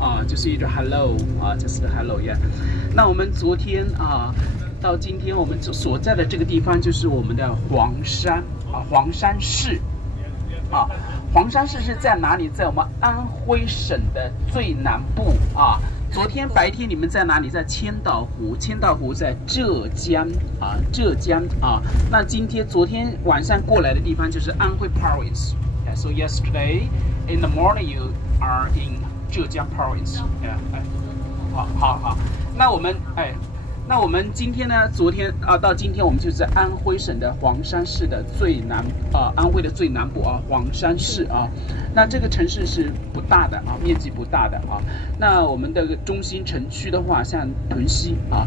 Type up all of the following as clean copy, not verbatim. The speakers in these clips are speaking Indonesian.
啊，就是一个 hello 啊，就是 hello 呀。那我们昨天啊，到今天我们所在的这个地方就是我们的黄山啊，黄山市啊。黄山市是在哪里？在我们安徽省的最南部啊。昨天白天你们在哪里？在千岛湖，千岛湖在浙江啊，浙江啊。那昨天晚上过来的地方就是安徽 province。So yesterday in the morning you are in 浙江 province。好。那我们今天呢？昨天啊，到今天我们就在安徽省的黄山市的最南安徽的最南部啊，黄山市啊。那这个城市是不大的啊，面积不大的啊。那我们的中心城区的话，像屯溪啊，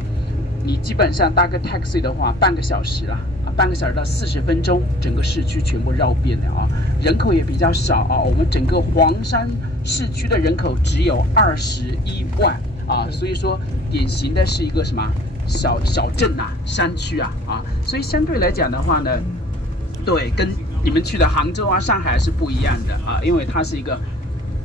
你基本上大概 taxi 的话，半个小时啦，半个小时到40分钟，整个市区全部绕遍了啊。人口也比较少啊，我们整个黄山市区的人口只有21万啊，所以说典型的是一个什么？小镇啊，山区啊，所以相对来讲的话呢，对，跟你们去的杭州啊、上海是不一样的啊，因为它是一个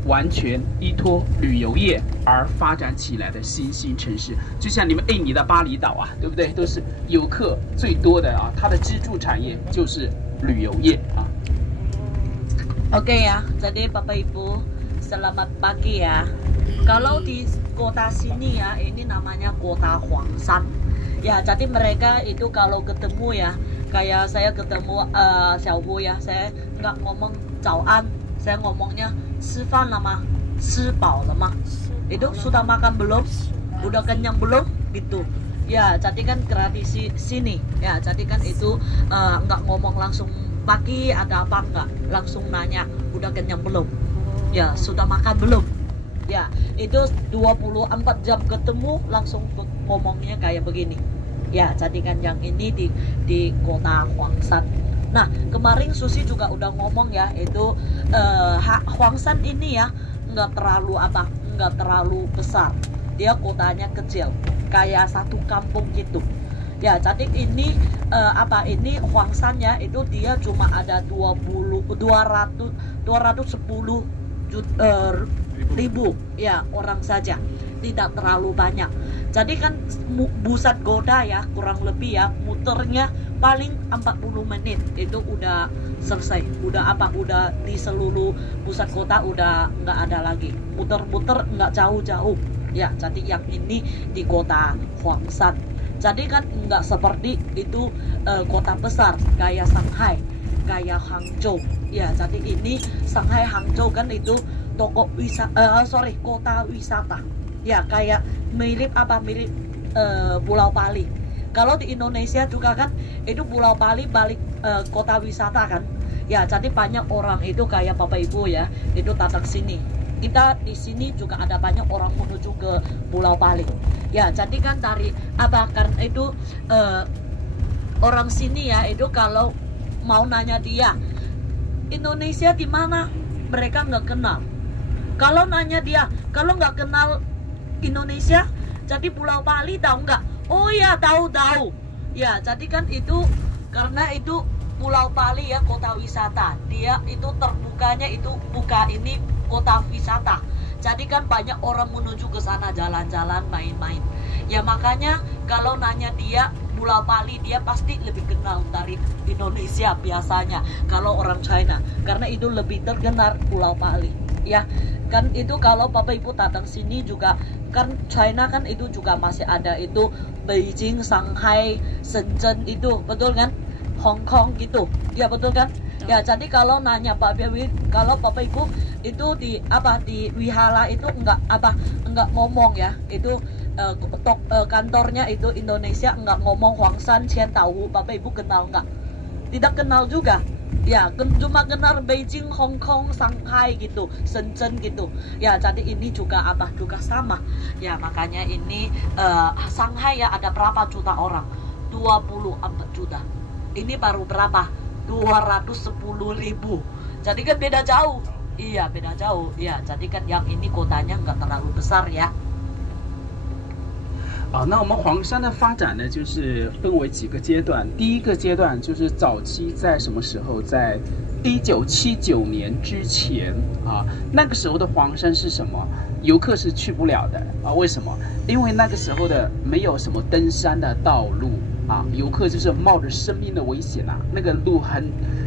完全依托旅游业而发展起来的新兴城市，就像你们印尼的巴厘岛啊，对不对？都是游客最多的啊，它的支柱产业就是旅游业啊。Oke ya, jadi Bapak Ibu, selamat pagi ya. Kalau di kota sini ya, ini namanya kota Huangshan. Ya, jadi mereka itu kalau ketemu ya, kayak saya ketemu Xiaohu ya, saya nggak ngomong 早安, saya ngomongnya 吃饭了吗? 吃饱了吗? Itu sudah makan belum? Udah kenyang belum? Gitu. Ya, jadi kan tradisi sini. Ya, jadi kan itu nggak ngomong langsung pagi ada apa enggak, langsung nanya udah kenyang belum? Ya, sudah makan belum? Ya, itu 24 jam ketemu langsung ngomongnya kayak begini. Ya, jadi kan yang ini di kota Huangshan. Nah, kemarin Susi juga udah ngomong ya, itu Huangshan ini ya nggak terlalu besar. Dia kotanya kecil, kayak satu kampung gitu. Ya, jadi ini ini Huangshan ya, itu dia cuma ada 210 ribu ya orang saja, tidak terlalu banyak. Jadi kan pusat Goda ya kurang lebih ya muternya paling 40 menit itu udah selesai, udah di seluruh pusat kota udah nggak ada lagi, muter-muter nggak jauh-jauh ya. Jadi yang ini di kota Huangshan, jadi kan nggak seperti itu kota besar kayak Shanghai, kayak Hangzhou ya. Jadi ini Shanghai, Hangzhou kan itu kota wisata ya, kayak mirip Pulau Bali. Kalau di Indonesia juga kan itu Pulau Bali balik kota wisata kan ya. Jadi banyak orang itu kayak Bapak Ibu ya, itu datang sini. Kita di sini juga ada banyak orang menuju ke Pulau Bali ya. Jadi kan dari karena itu orang sini ya, itu kalau mau nanya dia Indonesia di mana, mereka nggak kenal. Kalau nanya dia, kalau nggak kenal Indonesia, jadi Pulau Bali tahu nggak? Oh ya, tahu. Ya, jadi kan itu karena itu Pulau Bali ya kota wisata. Dia itu terbukanya itu buka ini kota wisata. Jadi kan banyak orang menuju ke sana jalan-jalan, main-main. Ya makanya kalau nanya dia Pulau Bali, dia pasti lebih kenal dari Indonesia biasanya kalau orang China, karena itu lebih terkenal Pulau Bali ya. Kan itu kalau Bapak Ibu datang sini juga kan China kan itu juga masih ada itu Beijing, Shanghai, Shenzhen itu, betul kan? Hong Kong gitu ya, betul kan? Ya, jadi kalau nanya kalau Bapak Ibu itu di wihara itu enggak ngomong ya, itu kantornya itu Indonesia enggak ngomong Huangshan, Qiantao, Bapak Ibu kenal enggak? Tidak kenal juga ya, cuma kenal Beijing, Hong Kong, Shanghai gitu, Shenzhen gitu ya. Jadi ini juga juga sama ya. Makanya ini Shanghai ya ada berapa juta orang? 24 juta. Ini baru berapa? 210 ribu. Jadi kan beda jauh. Iya, beda jauh ya. Jadi kan yang ini kotanya nggak terlalu besar ya. 那我们黄山的发展呢，就是分为几个阶段。第一个阶段就是早期在什么时候？在1979年之前啊，那个时候的黄山是什么？游客是去不了的啊。为什么？因为那个时候的没有什么登山的道路啊，游客就是冒着生命的危险啊，那个路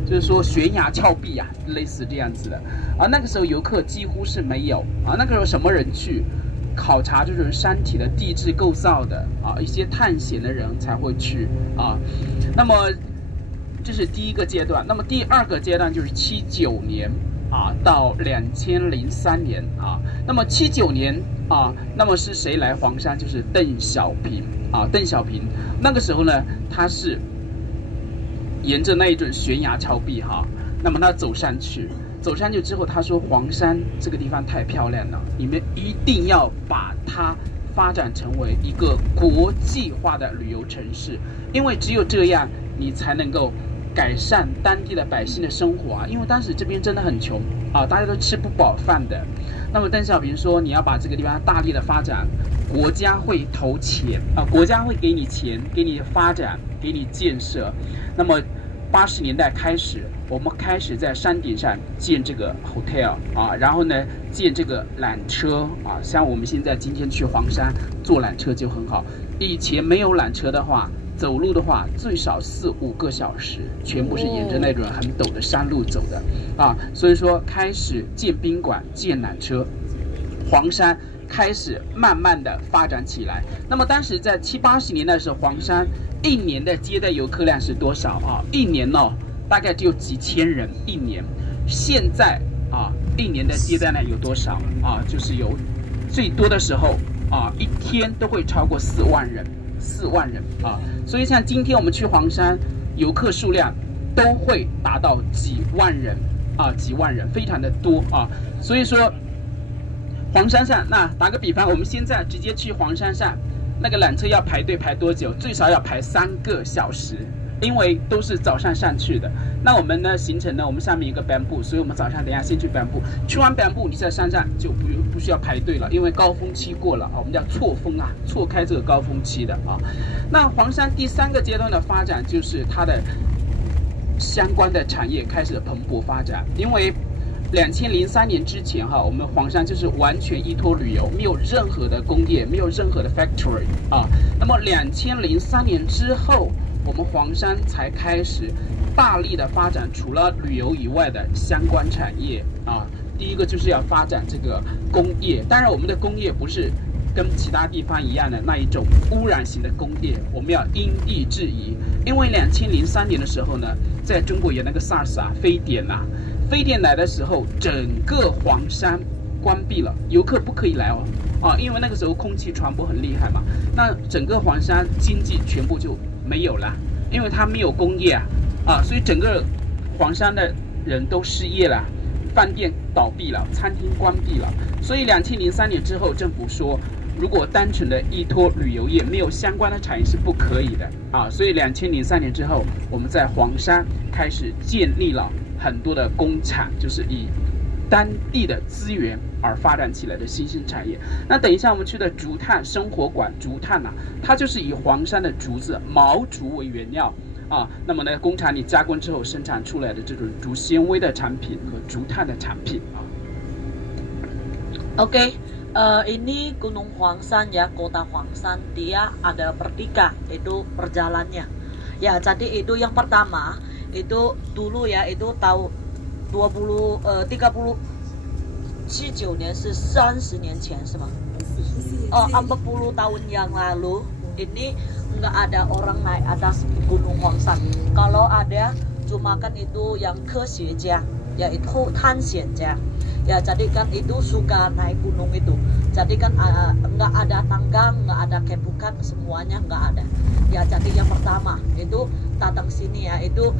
就是说悬崖峭壁啊，类似这样子的啊。那个时候游客几乎是没有啊。那个时候什么人去？考察这种山体的地质构造的啊，一些探险的人才会去啊。那么这是第一个阶段。那么第二个阶段就是79年啊到2003年啊。那么79年啊，那么是谁来黄山？就是邓小平啊。邓小平那个时候呢，他是沿着那一种悬崖峭壁哈，那么他走上去之后，他说黄山这个地方太漂亮了，你们一定要把它发展成为一个国际化的旅游城市，因为只有这样，你才能够改善当地的百姓的生活啊。因为当时这边真的很穷啊，大家都吃不饱饭的。那么邓小平说，你要把这个地方大力的发展，国家会投钱啊，国家会给你钱，给你发展，给你建设。那么80年代开始，我们开始在山顶上建这个 hotel 啊，然后呢建这个缆车啊，像我们现在今天去黄山坐缆车就很好。以前没有缆车的话，走路的话最少4-5个小时，全部是沿着那种很陡的山路走的啊。所以说开始建宾馆、建缆车，黄山开始慢慢的发展起来。那么当时在70、80年代的时候，黄山一年的接待游客量是多少啊？一年哦，大概只有几千人一年。现在啊，一年的接待量有多少啊？就是有最多的时候啊，一天都会超过4万人啊。所以像今天我们去黄山，游客数量都会达到几万人啊，几万人，非常的多啊。所以说黄山上，那打个比方，我们现在直接去黄山上，那个缆车要排队排多久？最少要排3个小时，因为都是早上上去的。那我们呢行程呢，我们上面有个班布，所以我们早上等一下先去班布，去完班布你在山上就不需要排队了，因为高峰期过了啊，我们叫错峰啊，错开这个高峰期的啊。那黄山第3个阶段的发展就是它的相关的产业开始蓬勃发展，因为2003年之前哈，我们黄山就是完全依托旅游，没有任何的工业，没有任何的 factory 啊。那么2003年之后，我们黄山才开始大力的发展除了旅游以外的相关产业啊。第一个就是要发展这个工业，当然我们的工业不是跟其他地方一样的那一种污染型的工业，我们要因地制宜。因为2003年的时候呢，在中国有那个 SARS 啊，非典啊。非典来的时候，整个黄山关闭了，游客不可以来哦，啊，因为那个时候空气传播很厉害嘛，那整个黄山经济全部就没有了，因为它没有工业啊，所以整个黄山的人都失业了，饭店倒闭了，餐厅关闭了，所以2003年之后，政府说，如果单纯的依托旅游业，没有相关的产业是不可以的啊，所以2003年之后，我们在黄山开始建立了很多的工厂，就是以当地的资源而发展起来的新兴产业。那等一下我们去的竹炭生活馆，竹炭啊，它就是以黄山的竹子毛竹为原料啊，那么呢，工厂里加工之后生产出来的这种竹纤维的产品和竹炭的产品啊。Oke, ini Gunung Huangshan ya, Kota Huangshan, dia ada bertiga itu perjalannya. Ya, jadi itu yang pertama itu dulu ya, itu tahun 39年是30年前是吗？40 tahun yang lalu ini nggak ada orang naik atas Gunung Huangshan. Kalau ada cuma kan itu yang 科学家 yaitu 探险家. Ya, jadi kan itu suka naik gunung itu. Jadi kan nggak ada tangga, nggak ada kebukan, semuanya nggak ada. Ya, jadi yang pertama itu datang sini ya, itu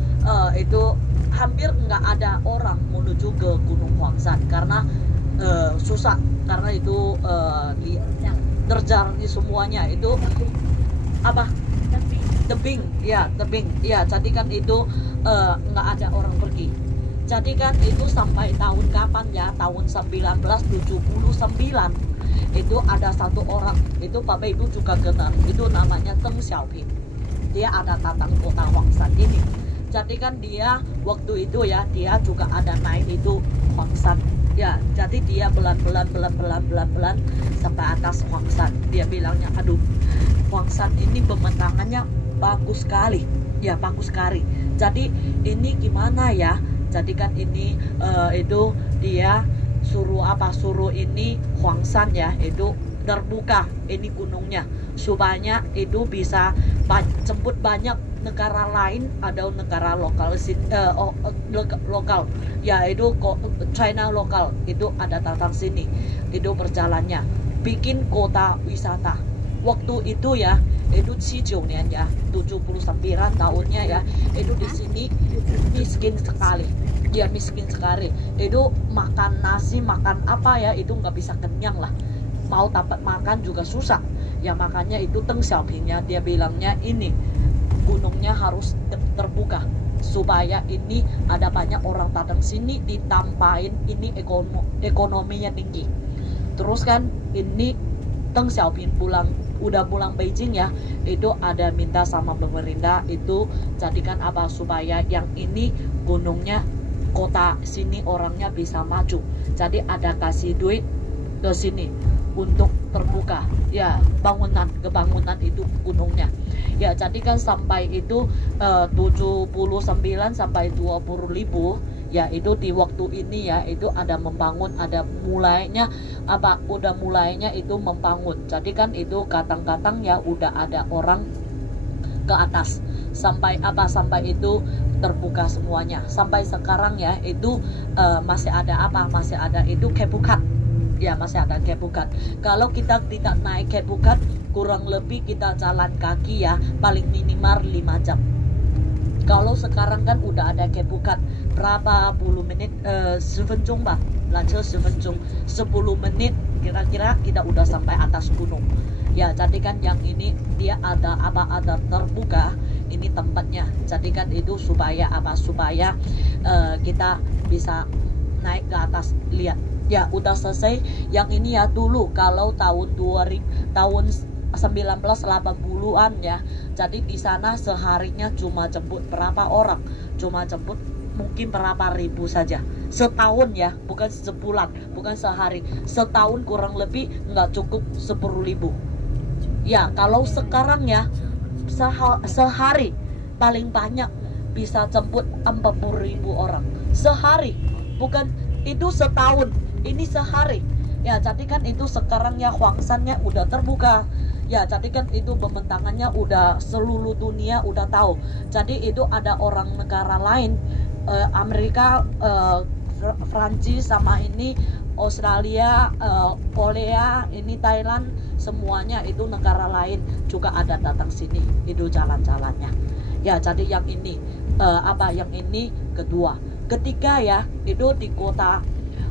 hampir nggak ada orang menuju ke Gunung Huangshan karena susah, karena itu terjar semuanya itu apa? Tebing, ya tebing. Ya, jadi kan itu nggak ada orang pergi. Jadi kan itu sampai tahun kapan ya? Tahun 1979 itu ada satu orang, itu Bapak Ibu juga kenal, itu namanya Deng Xiaoping. Dia ada datang kota Huangshan ini. Jadi kan dia waktu itu ya, dia juga ada naik itu Huangshan Ya, jadi dia belan sampai atas Huangshan. Dia bilangnya, aduh, Huangshan ini pemandangannya bagus sekali. Ya, bagus sekali. Jadi ini gimana ya? Jadi kan ini itu dia suruh ini Huangshan ya, itu terbuka ini gunungnya supaya itu bisa jemput banyak negara lain, ada negara lokal lokal ya, itu China lokal itu ada datang sini, itu berjalannya bikin kota wisata. Waktu itu ya, itu 79 ya, 79 tahunnya ya, itu di sini miskin sekali. Dia miskin sekali. Itu makan nasi, makan apa ya, itu nggak bisa kenyang lah. Mau dapat makan juga susah. Ya makanya itu Deng Xiaopingnya dia bilangnya ini gunungnya harus terbuka supaya ini ada banyak orang datang sini, ditampain ini ekonominya tinggi. Terus kan ini Deng Xiaoping udah pulang Beijing ya, itu ada minta sama pemerintah itu jadikan apa supaya yang ini gunungnya kota sini orangnya bisa maju. Jadi ada kasih duit ke sini untuk terbuka ya, kebangunan itu gunungnya ya. Jadi kan sampai itu 79 sampai 20 ribu ya, itu di waktu ini ya, itu ada membangun, ada mulainya udah mulainya itu membangun. Jadi kan itu kadang-kadang ya udah ada orang ke atas sampai sampai itu terbuka semuanya. Sampai sekarang ya itu masih ada masih ada itu Kebukat ya, masih ada Kebukat. Kalau kita tidak naik Kebukat, kurang lebih kita jalan kaki ya paling minimal 5 jam. Kalau sekarang kan udah ada Kebukat berapa puluh menit, 10 分钟 bah, lanjut 10 分钟, 10 menit kira-kira kita udah sampai atas gunung ya. Jadi kan yang ini dia ada ada terbuka ini tempatnya. Jadi kan itu supaya supaya kita bisa naik ke atas lihat ya. Udah selesai yang ini ya. Dulu kalau tahun 1980-an ya, jadi di sana seharinya cuma jemput berapa orang, cuma jemput mungkin berapa ribu saja setahun ya, bukan sebulan, bukan sehari, setahun kurang lebih nggak cukup 10.000 ya. Kalau sekarang ya sehari paling banyak bisa jemput 40.000 orang sehari, bukan itu setahun, ini sehari ya. Jadi kan itu sekarang ya Huangshannya udah terbuka ya. Jadi kan itu pembentangannya udah seluruh dunia udah tahu. Jadi itu ada orang negara lain, Amerika, Prancis sama ini Australia, Korea, ini Thailand, semuanya itu negara lain juga ada datang sini itu jalan-jalannya ya. Jadi yang ini yang ini kedua. Ketiga ya, itu di kota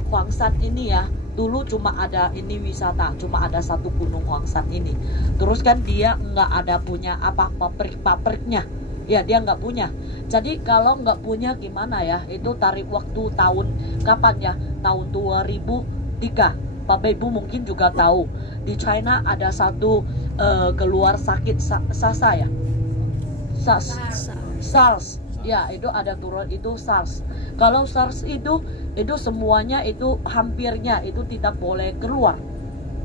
Huangshan ini ya, dulu cuma ada ini wisata, cuma ada satu gunung Huangshan ini. Terus kan dia nggak ada punya pabrik-pabriknya ya, dia nggak punya. Jadi kalau nggak punya gimana ya, itu tarik waktu tahun kapan ya, tahun 2003. Bapak Ibu mungkin juga tahu di China ada satu keluar sakit SARS ya, SARS ya, itu ada turun itu SARS. Kalau SARS itu semuanya itu hampirnya itu tidak boleh keluar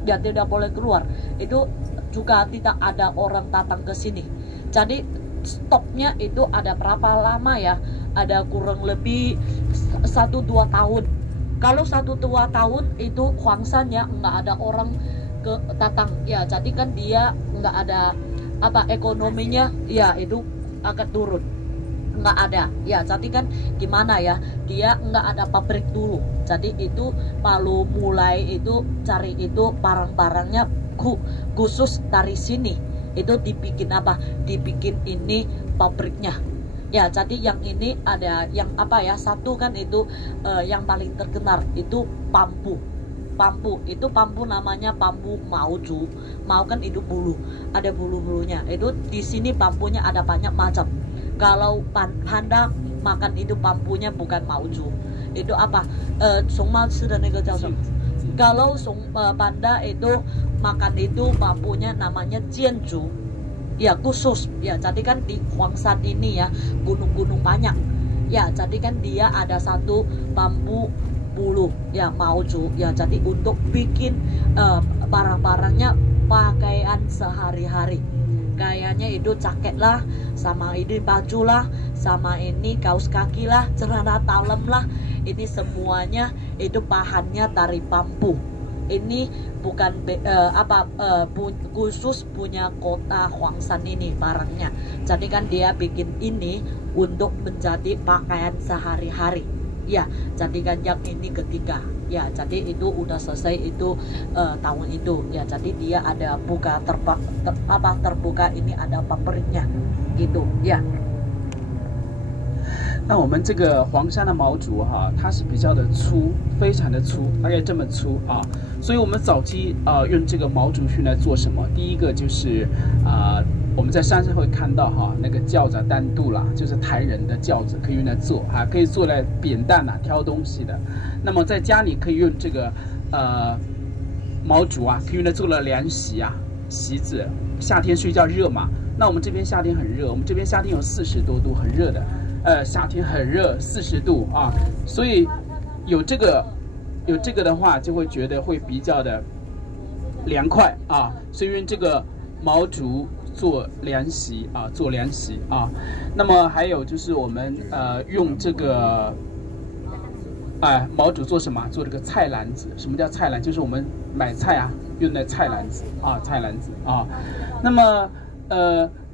ya, tidak boleh keluar. Itu juga tidak ada orang datang ke sini. Jadi stopnya itu ada berapa lama ya, ada kurang lebih 1-2 tahun. Kalau 1-2 tahun itu Huangshan ya nggak ada orang datang ya. Jadi kan dia nggak ada ekonominya ya, itu akan turun, nggak ada ya. Jadi kan gimana ya, dia nggak ada pabrik dulu. Jadi itu malu mulai itu cari itu barang-barangnya khusus dari sini. Itu dibikin dibikin ini pabriknya ya. Jadi yang ini ada yang satu kan itu yang paling terkenal itu bambu itu bambu namanya bambu maozu. Mau kan itu bulu, ada bulu-bulunya. Itu di sini bambunya ada banyak macam. Kalau panda makan itu bambunya bukan maozu, itu Songmao吃的那个叫什么? Kalau panda itu makan itu bambunya namanya jianzu ya, khusus ya. Jadi kan di Huangshan ini ya gunung-gunung banyak ya. Jadi kan dia ada satu bambu bulu ya mauju ya, jadi untuk bikin barang-barangnya pakaian sehari-hari. Kayaknya itu jaket lah, sama ini baju lah, sama ini kaos kaki lah, celana dalam lah. Ini semuanya itu bahannya dari bambu. Ini bukan khusus punya kota Huangshan ini barangnya. Jadi kan dia bikin ini untuk menjadi pakaian sehari-hari. Ya, jadi kan yang ini ketiga. Ya, jadi itu udah selesai itu tahun itu. Ya, jadi dia ada buka terbuka ini ada pabriknya gitu. Ya。那我们这个黄山的毛竹哈，它是比较的粗，非常的粗，大概这么粗啊。所以我们早期用这个毛竹去来做什么？第一个就是我们在山上会看到哈，那个轿子单独啦，就是抬人的轿子，可以用来做啊，可以做来扁担啊，挑东西的。那么在家里可以用这个毛竹啊，可以用来做了凉席啊，席子。夏天睡觉热嘛，那我们这边夏天很热，我们这边夏天有40多度，很热的。夏天很热，40度啊，所以有这个的话，就会觉得会比较的凉快啊。所以用这个毛竹做凉席啊，做凉席啊。那么还有就是我们用这个毛竹做什么？做这个菜篮子。什么叫菜篮？就是我们买菜啊用的菜篮子啊，菜篮子啊。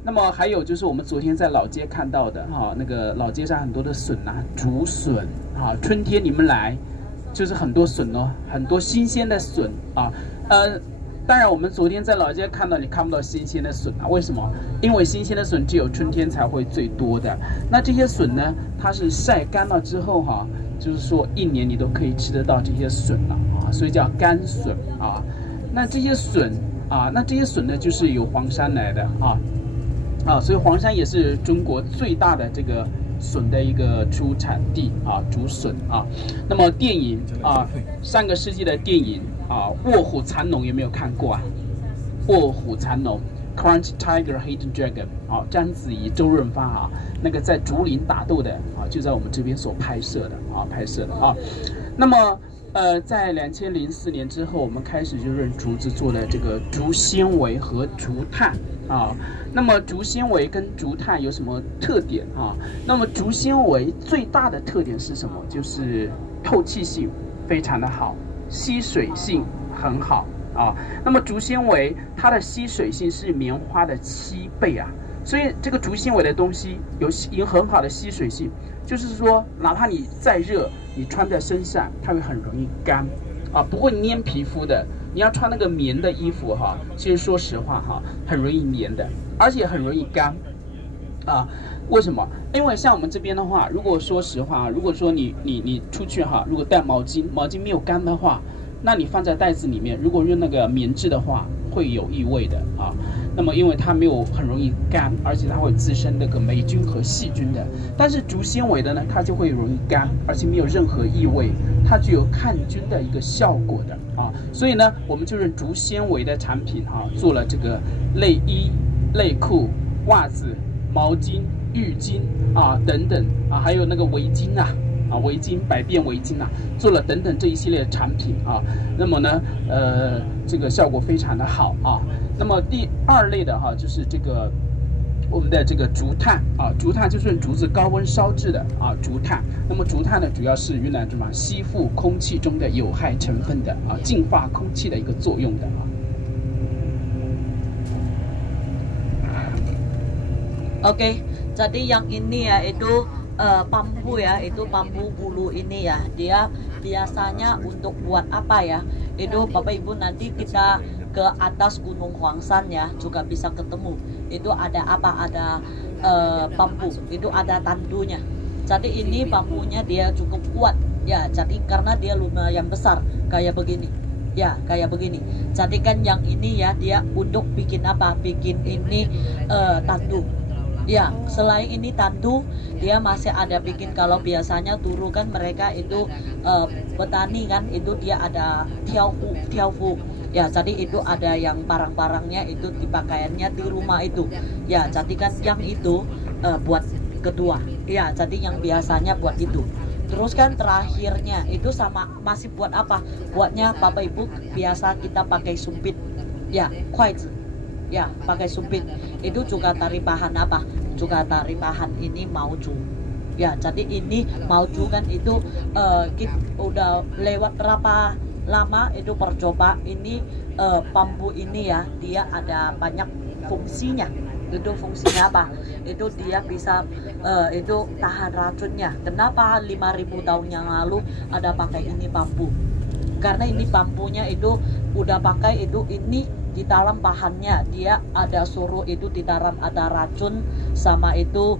那么还有就是我们昨天在老街看到的哈，那个老街上很多的笋啊，竹笋啊，春天你们来就是很多笋哦，很多新鲜的笋啊，当然我们昨天在老街看到你看不到新鲜的笋啊，为什么？因为新鲜的笋只有春天才会最多的。那这些笋呢，它是晒干了之后哈，就是说1年你都可以吃得到这些笋了啊，所以叫干笋啊。那这些笋呢，就是由黄山来的所以黄山也是中国最大的这个笋的一个出产地啊，竹笋啊。那么电影上个世纪的电影卧虎藏龙有没有看过啊？卧虎藏龙 ，Crouched Tiger, Hidden Dragon 章子怡、周润发那个在竹林打斗的就在我们这边所拍摄的那么在2004年之后，我们开始就用竹子做了这个竹纤维和竹炭那么竹纤维跟竹炭有什么特点那么竹纤维最大的特点是什么？就是透气性非常的好，吸水性很好那么竹纤维它的吸水性是棉花的7倍所以这个竹纤维的东西有很好的吸水性，就是说哪怕你再热，你穿在身上它会很容易干不会粘皮肤的。你要穿那个棉的衣服其实说实话很容易粘的，而且很容易干为什么？因为像我们这边的话，如果说实话，如果说你出去如果带毛巾没有干的话，那你放在袋子里面，如果用那个棉质的话，会有异味的那么因为它没有很容易干，而且它会滋生那个霉菌和细菌的。但是竹纤维的呢，它就会容易干，而且没有任何异味，它具有抗菌的一个效果的所以呢，我们就用竹纤维的产品做了这个内衣、内裤、袜子、毛巾、浴巾等等还有那个围巾围巾、百变围巾做了等等这一系列的产品那么呢这个效果非常的好那么第2类的就是这个我们的这个竹炭竹炭就是用竹子高温烧制的竹炭。那么竹炭呢，主要是用来什么？吸附空气中的有害成分的净化空气的一个作用的Oke, jadi yang ini ya itu bambu ya, itu bambu bulu ini ya. Dia biasanya untuk buat apa ya? Itu Bapak Ibu nanti kita ke atas Gunung Huangshan ya, juga bisa ketemu. Itu ada apa? Ada bambu, itu ada tandunya. Jadi ini bambunya dia cukup kuat ya. Jadi karena dia lumayan besar kayak begini. Ya, kayak begini. Jadi kan yang ini ya dia untuk bikin apa? Bikin ini tandu. Ya, selain ini tandu, dia masih ada bikin kalau biasanya dulu kan mereka itu petani kan, itu dia ada tiaofu. Ya, jadi itu ada yang barang-barangnya itu dipakaiannya di rumah itu. Ya, jadi kan yang itu buat kedua. Ya, jadi yang biasanya buat itu. Terus kan terakhirnya itu sama masih buat apa? Buatnya Bapak Ibu biasa kita pakai sumpit. Ya, quite. Ya, pakai sumpit. Itu juga tari bahan apa? Juga tari bahan ini mauju. Ya, jadi ini mauju kan itu kita udah lewat berapa lama itu percoba ini bambu ini ya, dia ada banyak fungsinya. Itu fungsinya apa? Itu dia bisa itu tahan racunnya. Kenapa 5.000 tahun yang lalu ada pakai ini bambu? Karena ini bambunya itu udah pakai itu ini di dalam bahannya dia ada suruh itu di dalam ada racun sama itu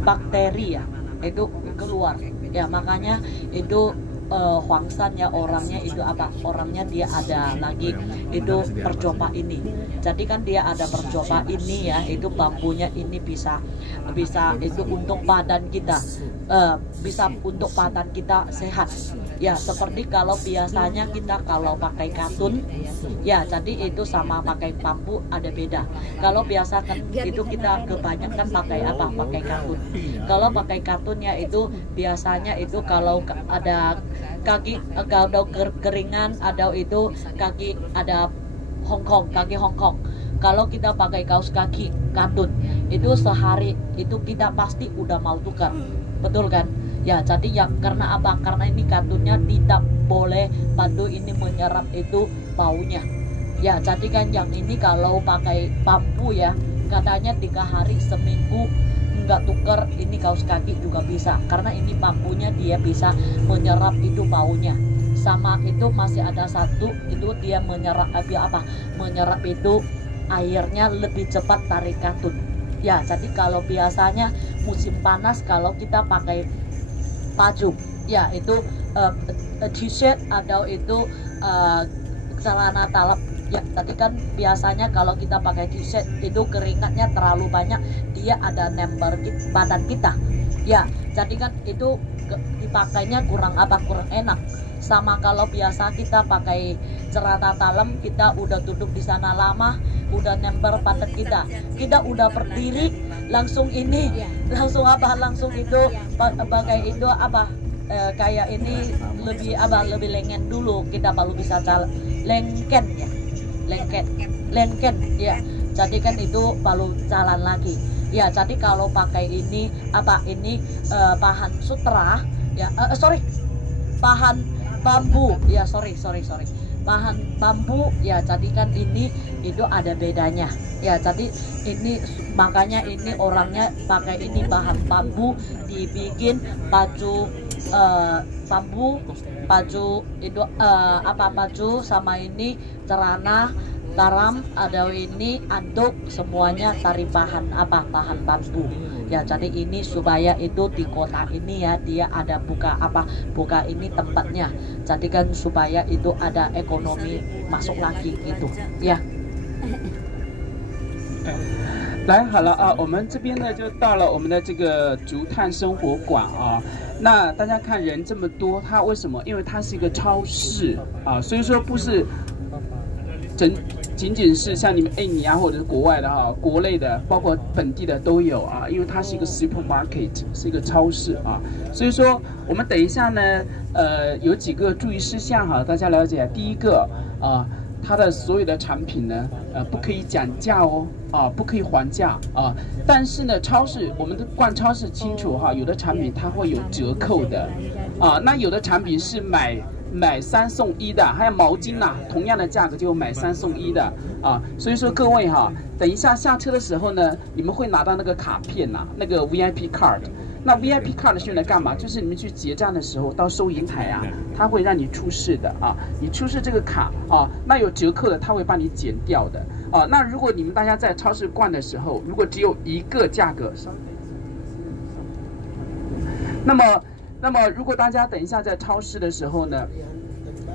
bakteri ya itu keluar ya, makanya itu Huangshan ya orangnya itu apa? Orangnya dia ada lagi itu percoba ini. Jadi kan dia ada percoba ini ya, itu bambunya ini bisa itu untuk badan kita, bisa untuk badan kita sehat. Ya seperti kalau biasanya kita kalau pakai katun, ya jadi itu sama pakai bambu ada beda. Kalau biasa kan itu kita kebanyakan pakai apa? Pakai katun. Kalau pakai katunnya itu biasanya itu kalau ada kaki ada keringan, ada itu kaki ada Hongkong, kaki Hongkong. Kalau kita pakai kaos kaki katun itu sehari itu kita pasti udah mau tukar, betul kan? Ya jadi ya karena apa? Karena ini katunnya tidak boleh bantu ini menyerap itu baunya. Ya jadi kan yang ini kalau pakai bambu ya katanya 3 hari seminggu nggak tuker ini kaos kaki juga bisa, karena ini bambunya dia bisa menyerap itu baunya. Sama itu masih ada satu itu dia menyerap apa? Menyerap itu airnya lebih cepat dari katun. Ya jadi kalau biasanya musim panas kalau kita pakai baju ya itu t-shirt atau itu celana dalam. Ya, tadi kan biasanya kalau kita pakai t-shirt itu keringatnya terlalu banyak, dia ada nempel badan kita. Ya, jadi kan itu dipakainya kurang apa? Kurang enak. Sama kalau biasa kita pakai celana dalam, kita udah duduk di sana lama, udah nempel badan kita. Kita udah berdiri, langsung ini, langsung apa? Langsung itu pakai itu apa? Kayak ini lebih apa? Lebih lengen dulu kita baru bisa jalan. Lengken ya. Lengken ya, jadi kan itu baru jalan lagi ya. Jadi kalau pakai ini apa ini bahan sutra ya, bahan bambu ya, sorry bahan bambu ya, jadi kan ini itu ada bedanya ya. Jadi ini makanya ini orangnya pakai ini bahan bambu dibikin baju bambu, baju itu apa baju sama ini celana dalam ada ini anduk semuanya dari bahan apa? Bahan bambu ya. Jadi ini supaya itu di kota ini ya dia ada buka apa? Buka ini tempatnya. Jadi kan supaya itu ada ekonomi masuk lagi gitu ya. 来好了啊，我们这边呢就到了我们的这个竹炭生活馆啊。那大家看人这么多，它为什么？因为它是一个超市啊，所以说不是仅仅是像你们印尼啊，或者是国外的哈，国内的，包括本地的都有啊。因为它是一个 supermarket， 是一个超市啊。所以说我们等一下呢，有几个注意事项哈，大家了解。第一个啊。它的所有的产品呢，不可以讲价哦，不可以还价啊。但是呢，超市我们的逛超市清楚哈，有的产品它会有折扣的，那有的产品是买3送1的，还有毛巾呐，同样的价格就买3送1的啊。所以说各位哈，等一下下车的时候呢，你们会拿到那个卡片呐，那个 VIP card。那 VIP card 是用来干嘛？就是你们去结账的时候，到收银台啊，它会让你出示的啊。你出示这个卡啊，那有折扣的，它会帮你减掉的啊。那如果你们大家在超市逛的时候，如果只有一个价格，那么如果大家等一下在超市的时候呢，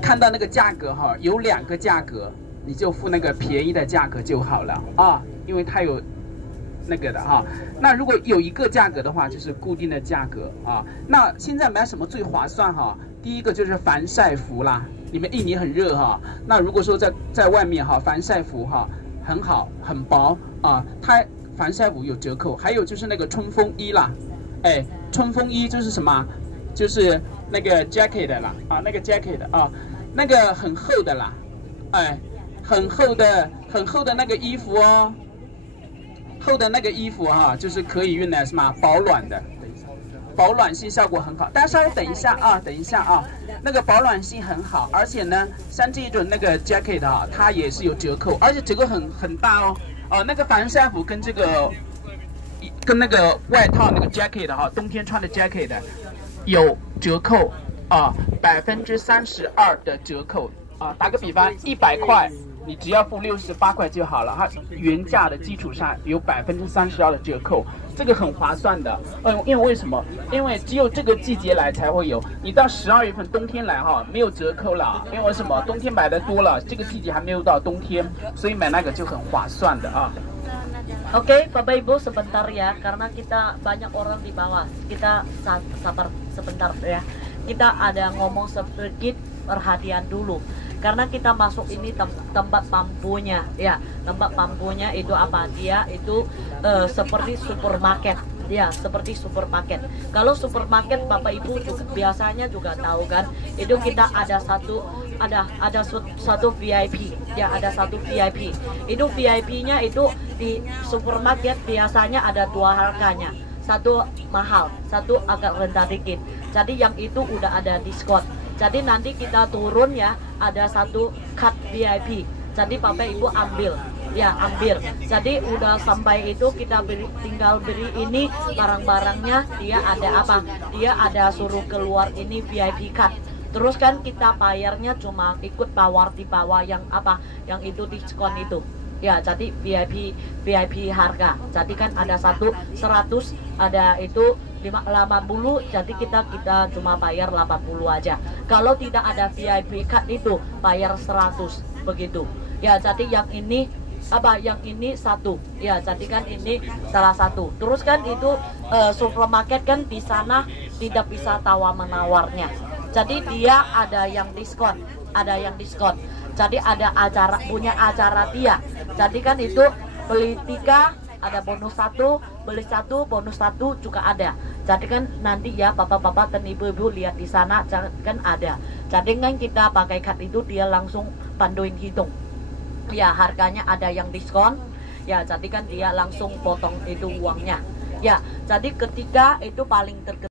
看到那个价格哈，有2个价格，你就付那个便宜的价格就好了啊，因为它有。那个的哈，那如果有一个价格的话，就是固定的价格啊。那现在买什么最划算哈？第一个就是防晒服啦，你们印尼很热哈，那如果说在外面哈，防晒服哈很好，很薄，啊，它防晒服有折扣，还有就是那个冲锋衣啦，哎，冲锋衣就是什么？就是那个 jacket 的啦，啊，那个 jacket 啊，那个很厚的啦，哎，很厚的那个衣服哦，厚的那个衣服哈，就是可以用来什么保暖的，保暖性效果很好。大家稍微等一下啊，等一下啊，那个保暖性很好，而且呢，像这种那个 jacket 啊，它也是有折扣，而且折扣很大哦。那个防晒服跟这个那个外套那个 jacket 哈，冬天穿的 jacket 有折扣啊，32%的折扣啊。打个比方，100块，你只要付68块就好了，它原价的基础上有32%的折扣，这个很划算的。因为为什么？因为只有这个季节来才会有，你到12月份冬天来哈，没有折扣了。因为什么？冬天买的多了，这个季节还没有到冬天，所以买那个就很划算的啊。Oke, Bapak Ibu sebentar ya, karena kita banyak orang di bawah. Kita sabar sebentar ya. Kita ada ngomong sedikit perhatian dulu. Karena kita masuk ini tempat pampunya, ya. Tempat pampunya itu apa? Dia itu seperti supermarket. Ya, seperti supermarket. Kalau supermarket Bapak Ibu juga, biasanya juga tahu kan, itu kita ada satu VIP. Ya, ada satu VIP. Itu VIP-nya itu di supermarket biasanya ada dua harganya. Satu mahal, satu agak rendah dikit. Jadi yang itu udah ada diskon. Jadi nanti kita turun ya, ada satu card VIP. Jadi Bapak Ibu ambil. Ya, ambil. Jadi udah sampai itu kita tinggal beri ini barang-barangnya. Dia ada apa? Dia ada suruh keluar ini VIP card. Terus kan kita bayarnya cuma ikut tawar di bawah yang apa? Yang itu diskon itu. Ya, jadi VIP harga. Jadi kan ada 100, ada itu 80, jadi kita cuma bayar 80 aja. Kalau tidak ada VIP card itu bayar 100 begitu. Ya, jadi yang ini apa? Yang ini satu. Ya, jadi kan ini salah satu. Terus kan itu supermarket kan di sana tidak bisa tawar-menawarnya. Jadi dia ada yang diskon, ada yang diskon. Jadi ada acara, punya acara dia. Jadi kan itu beli 3 ada bonus 1, beli 1 bonus 1 juga ada. Jadi kan nanti ya bapak-bapak dan ibu-ibu lihat di sana kan ada. Jadi kan kita pakai card itu dia langsung panduin hitung. Ya, harganya ada yang diskon. Ya, jadi kan dia langsung potong itu uangnya. Ya, jadi ketika itu paling terkenal